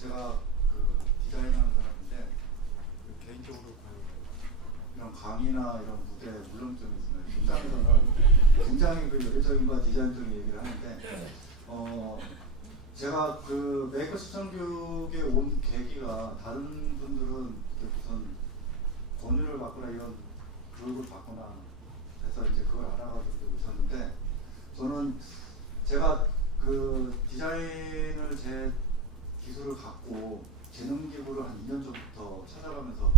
제가 그 디자인하는 사람인데 그 개인적으로 이런 강의나 이런 무대 울렁증이 있으면 현장에서는 굉장히 그 예술적인과 디자인적인 얘기를 하는데 제가 그 메이커 시청 교육에 온 계기가 다른 분들은 무슨 권유를 받거나 이런 교육을 받거나 해서 이제 그걸 알아가지고 오셨는데 저는 제가 그 디자인을 제 기술을 갖고 재능 기부를 한 2년 전부터 찾아가면서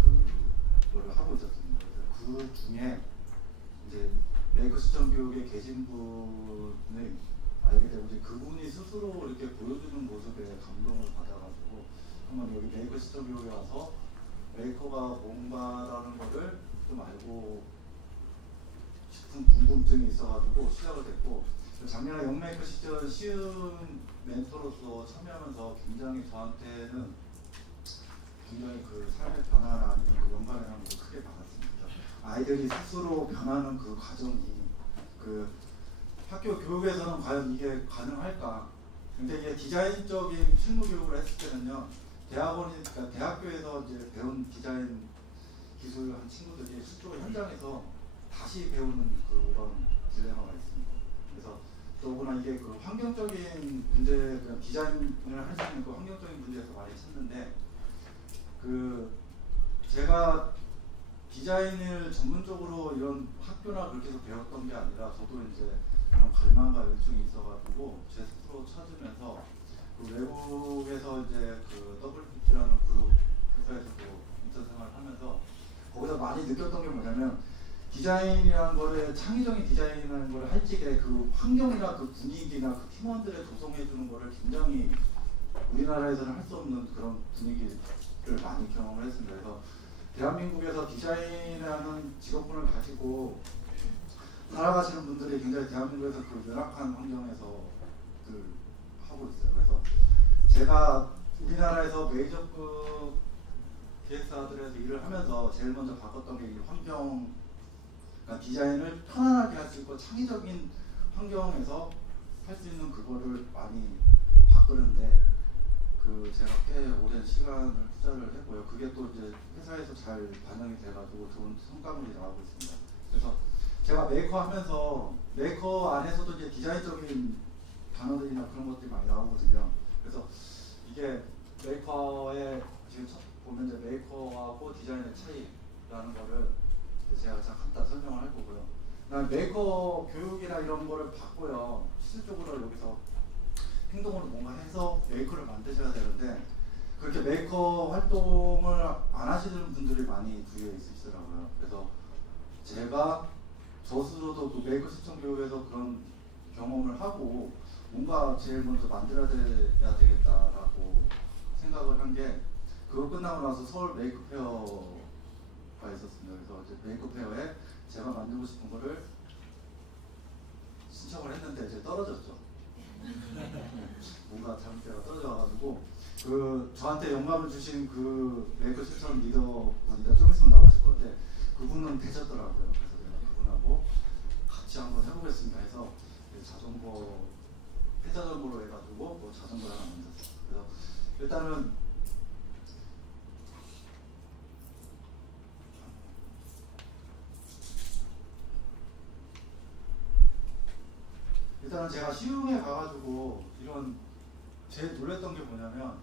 그거를 하고 있었습니다. 그 중에 이제 메이커 시청 교육에 계신 분을 알게 되고 이제 그분이 스스로 이렇게 보여주는 모습에 감동을 받아가지고 한번 여기 메이커 시청 교육에 와서 메이커가 뭔가라는 거를 좀 알고 싶은 궁금증이 있어가지고 시작을 됐고 작년에 영메이커 시청 시음 멘토로서 참여하면서 굉장히 저한테는 굉장히 그 삶의 변화나 아니면 그 연관이라는 걸 크게 받았습니다. 아이들이 스스로 변하는 그 과정이 그 학교 교육에서는 과연 이게 가능할까? 근데 이게 디자인적인 실무 교육을 했을 때는요, 그러니까 대학교에서 이제 배운 디자인 기술을 한 친구들이 실제로 현장에서 다시 배우는 그런 딜레마가 있습니다. 그래서 더구나 이게 그 환경적인 문제, 그러니까 디자인을 할 수 있는 그 환경적인 문제에서 많이 찾는데, 그 제가 디자인을 전문적으로 이런 학교나 그렇게 해서 배웠던 게 아니라 저도 이제 그런 갈망과 열정이 있어가지고 제 스스로 찾으면서 그 외국에서 이제 그 WPT라는 그룹 회사에서도 인턴 생활을 하면서 거기서 많이 느꼈던 게 뭐냐면 디자인이라는 거를 창의적인 디자인이라는 걸 할 적에 그 환경이나 그 분위기나 그 팀원들의 조성해 주는 거를 굉장히 우리나라에서는 할 수 없는 그런 분위기를 많이 경험을 했습니다. 그래서 대한민국에서 디자인이라는 직업군을 가지고 살아가시는 분들이 굉장히 대한민국에서 그 열악한 환경에서 하고 있어요. 그래서 제가 우리나라에서 메이저급 기획사들에서 일을 하면서 제일 먼저 바꿨던 게 이 환경, 그러니까 디자인을 편안하게 할 수 있고 창의적인 환경에서 할 수 있는 그거를 많이 바꾸는데 제가 꽤 오랜 시간을 투자를 했고요. 그게 또 이제 회사에서 잘 반영이 돼가지고 좋은 성과물이 나오고 있습니다. 그래서 제가 메이커 하면서 메이커 안에서도 이제 디자인적인 단어들이나 그런 것들이 많이 나오거든요. 그래서 이게 메이커의 지금 보면 이제 메이커하고 디자인의 차이라는 거를 제가 간단히 설명을 할 거고요. 메이커 교육이나 이런 거를 받고요. 실질적으로 여기서 행동으로 뭔가 해서 메이커를 만드셔야 되는데 그렇게 메이커 활동을 안 하시는 분들이 많이 주위에 있으시더라고요. 그래서 제가 저 스스로도 그 메이커 시청 교육에서 그런 경험을 하고 뭔가 제일 먼저 만들어야 되겠다라고 생각을 한 게 그거 끝나고 나서 서울 메이커 페어가 있었습니다. 그래서 이제 메이커 페어에 제가 만들고 싶은 거를 신청을 했는데 이제 떨어졌죠. 뭔가 잘못되가 떨어져가지고 저한테 영감을 주신 그 메이커 시청 리더분이다 좀 있으면 나오실 건데 그분은 되셨더라고요. 그래서 제가 그분하고 같이 한번 해보겠습니다 해서 폐자전거로 해가지고 뭐 자전거를 하나 만들었어요. 그래서 일단은 제가 시흥에 가가지고 이런 제일 놀랬던 게 뭐냐면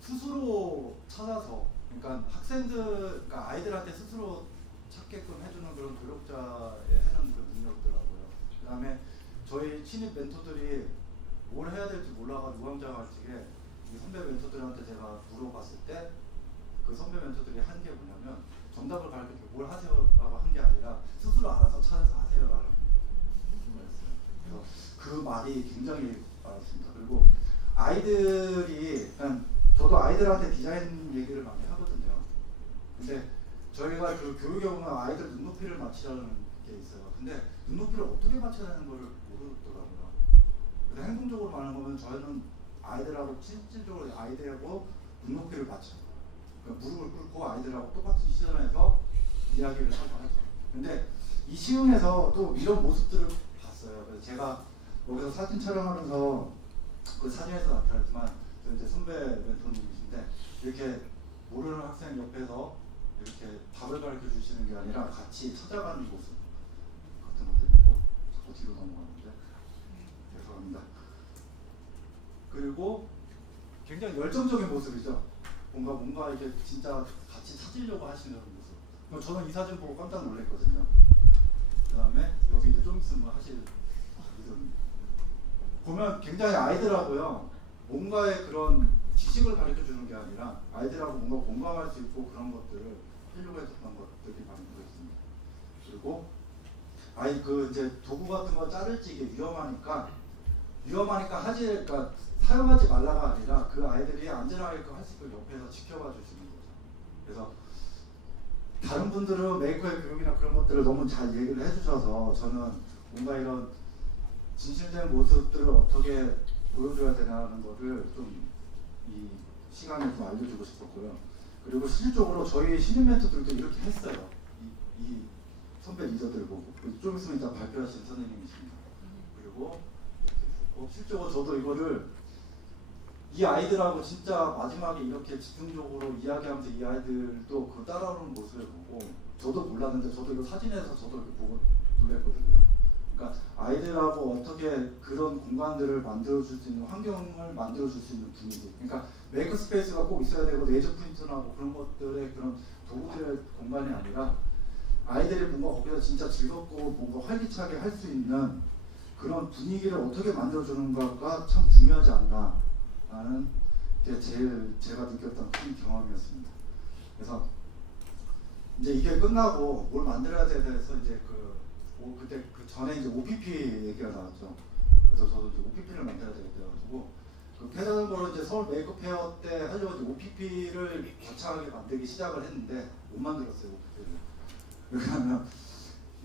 스스로 찾아서 그러니까 그러니까 아이들한테 스스로 찾게끔 해주는 그런 교육자의 하는 그 능력더라고요. 그 다음에 저희 신입 멘토들이 뭘 해야 될지 몰라가지고 우왕좌왕하시게 이 선배 멘토들한테 제가 물어봤을 때 그 선배 멘토들이 한 게 뭐냐면 정답을 가르쳐 뭘 하세요라고 한 게 아니라 스스로 알아서 찾아서 하세요라는 거였어요. 그래서 그 말이 굉장히 많았습니다. 그리고 아이들이 저도 아이들한테 디자인 얘기를 많이 하거든요. 근데 저희가 그 교육에 보면 아이들 눈높이를 맞추라는 게 있어요. 근데 눈높이를 어떻게 맞춰야 되는 거를 모르더라고요. 그래서 행동적으로 말하는 거면 저희는 아이들하고 실질적으로 아이들하고 눈높이를 맞춰요. 그러니까 무릎을 꿇고 아이들하고 똑같은 시선에서 이야기를 하고 하죠. 근데 이 시흥에서 또 이런 모습들을 봤어요. 그래서 제가 여기서 사진 촬영하면서 그 사진에서 나타났지만 이제 선배 멘토님이신데 이렇게 모르는 학생 옆에서 이렇게 답을 가르쳐 주시는 게 아니라 같이 찾아가는 모습 같은 것도 있고, 자꾸 뒤로 넘어가는데 죄송합니다. 그리고 굉장히 열정적인 모습이죠. 뭔가 이렇게 진짜 같이 찾으려고 하시는 모습. 저는 이 사진 보고 깜짝 놀랐거든요. 그 다음에 여기 이제 좀 있으면 하실 이런 보면 굉장히 아이들하고요, 뭔가의 그런 지식을 가르쳐 주는 게 아니라 아이들하고 뭔가 공감할 수 있고 그런 것들을 하려고 했던 것들이 많이 들어있습니다. 그리고 이제 도구 같은 거 자를 찌게 위험하니까 하지, 그러니까 사용하지 말라가 아니라 그 아이들이 안전하게 할 수 있도록 옆에서 지켜봐 주시는 거죠. 그래서 다른 분들은 메이커의 교육이나 그런 것들을 너무 잘 얘기를 해주셔서 저는 뭔가 이런 진실된 모습들을 어떻게 보여줘야 되나는 거를 좀 이 시간에 좀 알려주고 싶었고요. 그리고 실질적으로 저희 신인 멘토들도 이렇게 했어요. 이 선배 리더들 보고 좀 있으면 이따 발표하시는 선생님이십니다. 그리고 이렇게 했고, 실제로 저도 이거를 이 아이들하고 진짜 마지막에 이렇게 집중적으로 이야기하면서 이 아이들도 그 따라오는 모습을 보고 저도 몰랐는데 저도 이거 사진에서 저도 이렇게 보고 놀랐거든요. 그러니까 아이들하고 어떻게 그런 공간들을 만들어줄 수 있는 환경을 만들어줄 수 있는 분위기, 그러니까 메이커 스페이스가 꼭 있어야 되고 레이저 프린트하고 그런 것들의 그런 도구들의 공간이 아니라 아이들이 뭔가 거기서 진짜 즐겁고 뭔가 활기차게 할 수 있는 그런 분위기를 어떻게 만들어주는가가 참 중요하지 않나 라는 게 제일 제가 느꼈던 큰 경험이었습니다. 그래서 이제 이게 끝나고 뭘 만들어야 돼서 이제 그때 그 전에 이제 OPP 얘기가 나왔죠. 그래서 저도 이제 OPP를 만들어야 되겠다가지고 그 패자전거로 이제 서울 메이크업 페어 때 하려고 이제 OPP를 거창하게 만들기 시작을 했는데 못 만들었어요, OPP를. 왜냐하면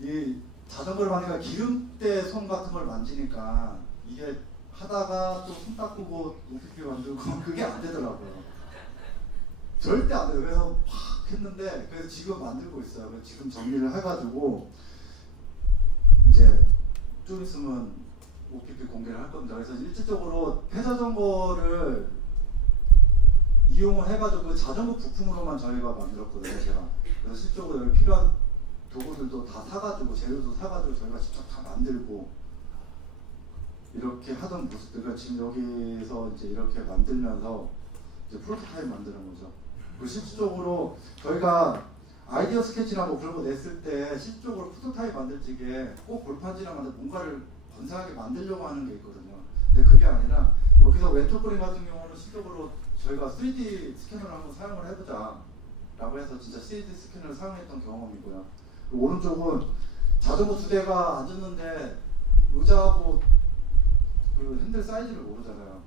이 자전거를 만드니까 기름때 손 같은 걸 만지니까 이게 하다가 또 손 닦고 OPP 만들고 그게 안 되더라고요. 절대 안 돼요. 그래서 팍 했는데 그래서 지금 만들고 있어요. 그래서 지금 정리를 해가지고 이제 좀 있으면 OPP 공개를 할 겁니다. 그래서 일차적으로 폐자전거를 이용을 해가지고 그 자전거 부품으로만 저희가 만들었거든요, 제가. 그래서 실적으로 여기 필요한 도구들도 다 사가지고 재료도 사가지고 저희가 직접 다 만들고 이렇게 하던 모습들을 지금 여기서 이제 이렇게 만들면서 이제 프로토타입 만드는 거죠. 그리고 실질적으로 저희가 아이디어 스케치라고 그런 거 냈을 때 실질적으로 프로토타입 만들 적에 꼭 볼판지랑 만들 뭔가를 건사하게 만들려고 하는 게 있거든요. 근데 그게 아니라 여기서 왼쪽 그림 같은 경우는 실질적으로 저희가 3D 스캐너를 한번 사용을 해보자 라고 해서 진짜 3D 스캐너를 사용했던 경험이고요. 오른쪽은 자전거 두 대가 앉았는데 의자하고 그 핸들 사이즈를 모르잖아요.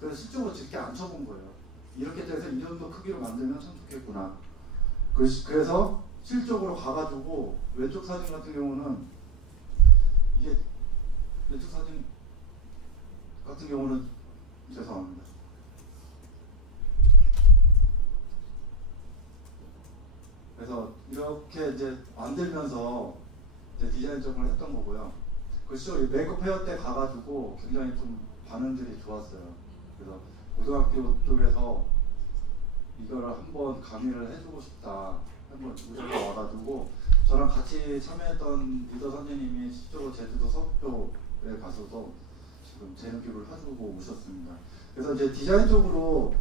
그래서 실적으로 이렇게 앉혀본 거예요. 이렇게 돼서 이 정도 크기로 만들면 참 좋겠구나. 그래서 실적으로 가가지고 왼쪽 사진 같은 경우는 이게 왼쪽 사진 같은 경우는 죄송합니다. 그래서 이렇게 이제 만들면서 이제 디자인 작업을 했던 거고요. 그 시절 메이크업 페어 때 가가지고 굉장히 좀 반응들이 좋았어요. 그래서 고등학교 쪽에서 이거를 한번 강의를 해주고 싶다. 한번 우리가 와가지고 저랑 같이 참여했던 리더 선생님이 실제로 제주도 서초에 가서도 지금 재능 기부를 해주고 오셨습니다. 그래서 이제 디자인 쪽으로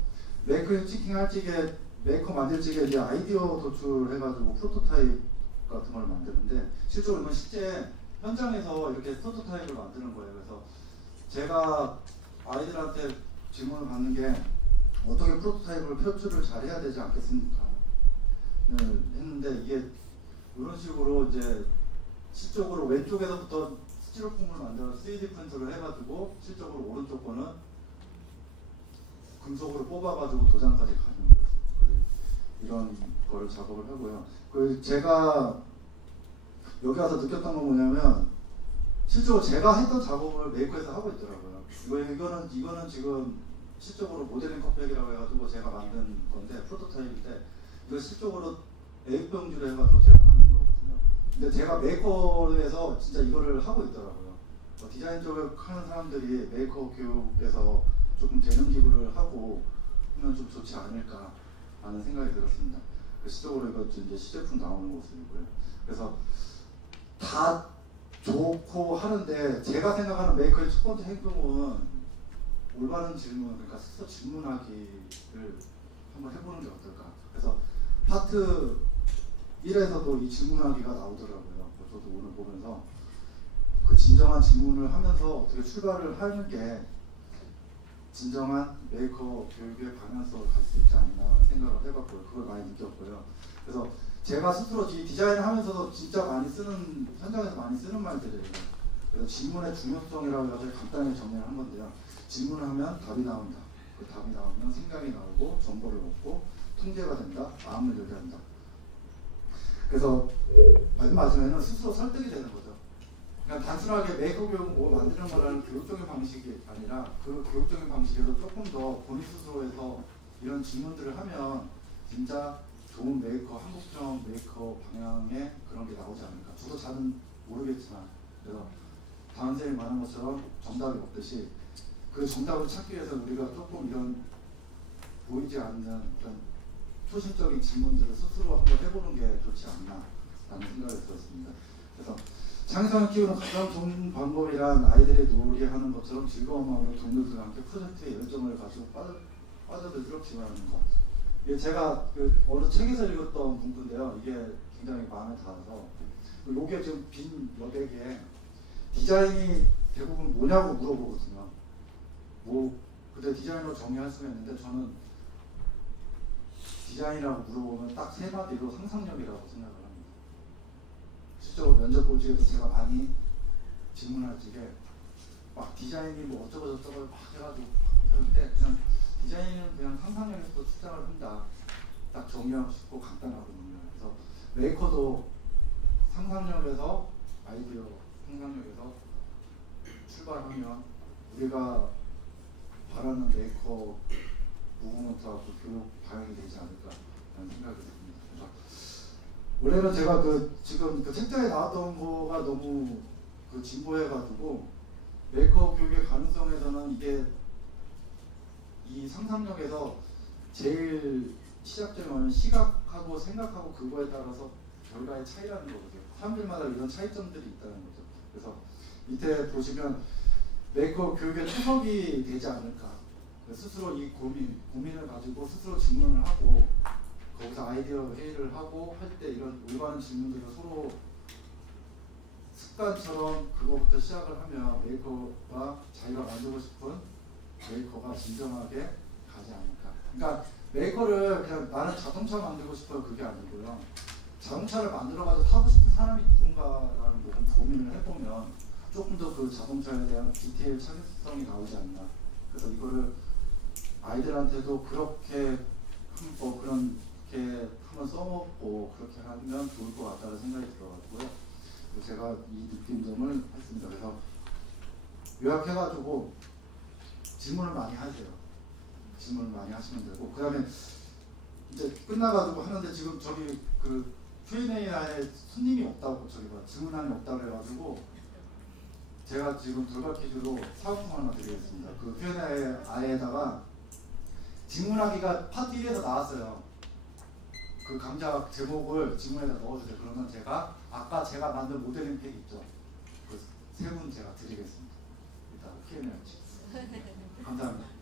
메이크업 치킹 할 적에 메이크업 만들 적에 이제 아이디어 도출해가지고 프로토타입 같은 걸 만드는데 실제로 이건 실제 현장에서 이렇게 프로토타입을 만드는 거예요. 그래서 제가 아이들한테 질문을 받는 게 어떻게 프로토타입을 표출을 잘 해야 되지 않겠습니까? 했는데 이게 이런 식으로 이제 실적으로 왼쪽에서부터 스티로폼을 만들어 3D 프린터를 해가지고 실적으로 오른쪽 거는 금속으로 뽑아가지고 도장까지 가는 거예요. 이런 거를 작업을 하고요. 그리고 제가 여기 와서 느꼈던 건 뭐냐면 실제로 제가 했던 작업을 메이커에서 하고 있더라고요. 이거는 지금 실적으로 모델링 컵백이라고 해가지고 제가 만든 건데 프로토타입인데 이거 실적으로 A4용지로 해가지고 제가 만든 거거든요. 근데 제가 메이커에서 진짜 이거를 하고 있더라고요. 디자인 쪽을 하는 사람들이 메이커 교육에서 조금 재능 기부를 하고 하면 좀 좋지 않을까 않을까라는 생각이 들었습니다. 그 시적으로 이거 이제 시제품 나오는 모습이고요. 그래서 다 좋고 하는데 제가 생각하는 메이커의 첫 번째 행동은 올바른 질문, 그러니까 스스로 질문하기를 한번 해보는 게 어떨까. 그래서 파트 1에서도 이 질문하기가 나오더라고요. 저도 오늘 보면서 그 진정한 질문을 하면서 어떻게 출발을 하는 게 진정한 메이커 교육의 방향성으로 갈 수 있지 않나 생각을 해봤고요. 그걸 많이 느꼈고요. 그래서 제가 스스로 이 디자인을 하면서도 진짜 많이 쓰는, 현장에서 많이 쓰는 말들이에요. 그래서 질문의 중요성이라고 해서 간단히 정리를 한 건데요. 질문을 하면 답이 나온다. 그 답이 나오면 생각이 나오고 정보를 얻고 통제가 된다. 마음을 열게 한다. 그래서 맨 마지막에는 스스로 설득이 되는 거죠. 그냥 단순하게 메이커 교육은 뭐 만드는 거라는 교육적인 방식이 아니라 그 교육적인 방식에서 조금 더 본인 스스로에서 이런 질문들을 하면 진짜 좋은 메이커, 한국형 메이커 방향의 그런 게 나오지 않을까. 저도 잘은 모르겠지만, 그래서 다은 선생님이 말한 것처럼 정답이 없듯이 그 정답을 찾기 위해서 우리가 조금 이런 보이지 않는 그런 초심적인 질문들을 스스로 한번 해보는 게 좋지 않나 라는 생각이 들었습니다. 그래서 창의성을 키우는 가장 좋은 방법이란 아이들이 놀이하는 것처럼 즐거운 마음으로 동료들과 함께 프로젝트에 열정을 가지고 빠져들도록 지원하는 것. 이게 제가 그 어느 책에서 읽었던 문구인데요. 이게 굉장히 마음에 닿아서 이게 지금 빈 여백에 디자인이 대부분 뭐냐고 물어보거든요. 뭐 그때 디자인으로 정리할 수가 있는데 저는 디자인이라고 물어보면 딱 세 마디로 상상력이라고 생각을 합니다. 실제로 면접 볼 적에도 제가 많이 질문할 적에 막 디자인이 뭐 어쩌고 저쩌고 막 해가지고 하는데 그냥 디자인은 그냥 상상력에서 출장을 한다. 딱 정리하고 싶고 간단하거든요. 그래서 메이커도 상상력에서 아이디어, 상상력에서 출발하면 우리가 바라는 메이커 무브먼트하고 교육 방향이 되지 않을까라는 생각이 듭니다. 그래서 원래는 제가 지금 그 책자에 나왔던 거가 너무 진보해가지고 메이커 교육의 가능성에서는 이게 이 상상력에서 제일 시작점은 시각하고 생각하고 그거에 따라서 결과의 차이라는 거거든요. 사람들마다 이런 차이점들이 있다는 거죠. 그래서 밑에 보시면 메이커 교육의 초석이 되지 않을까. 스스로 이 고민을 가지고 스스로 질문을 하고 거기서 아이디어 회의를 하고 할 때 이런 올바른 질문들을 서로 습관처럼 그거부터 시작을 하면 메이커가 자기가 만들고 싶은 메이커가 진정하게 가지 않을까. 그러니까 메이커를 그냥 나는 자동차 만들고 싶어요 그게 아니고요. 자동차를 만들어가지고 타고 싶은 사람이 누군가라는 걸 고민을 해보면 조금 더 그 자동차에 대한 디테일 차별성이 나오지 않나. 그래서 이거를 아이들한테도 그렇게 그렇게 한번 써먹고 그렇게 하면 좋을 것 같다는 생각이 들어가지고요. 제가 이 느낌점을 했습니다. 그래서 요약해가지고 질문을 많이 하세요. 질문을 많이 하시면 되고 그 다음에 이제 끝나가지고 하는데 지금 저기 그 Q&A 안에 손님이 없다고 저기 질문함이 없다고 해가지고 제가 지금 돌발 퀴즈로 사은품 하나 드리겠습니다. 그 Q&A 안에다가 질문하기가 파트 1에서 나왔어요. 그 강좌 제목을 질문에다 넣어주세요. 그러면 제가 아까 제가 만든 모델링 팩 있죠. 그 세 분 제가 드리겠습니다. 일단 Q&A 하시죠. 감사합니다.